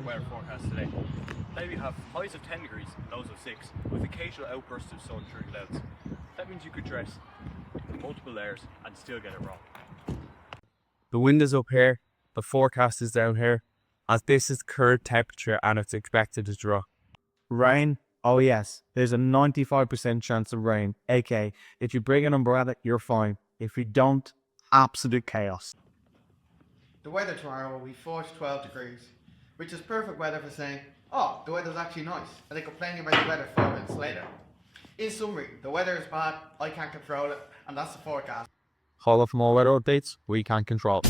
our weather forecast today. Today we have highs of 10 degrees and lows of 6, with occasional outbursts of sun through clouds. That means you could dress in multiple layers and still get it wrong. The wind is up here, the forecast is down here, as this is the current temperature and it's expected to drop. Rain? Oh yes, there's a 95% chance of rain, aka if you bring an umbrella, you're fine. If you don't, absolute chaos. The weather tomorrow will be 4 to 12 degrees, which is perfect weather for saying, oh, the weather's actually nice, and then complaining about the weather 4 minutes later. In summary, the weather is bad, I can't control it, and that's the forecast. All of more weather updates, we can't control.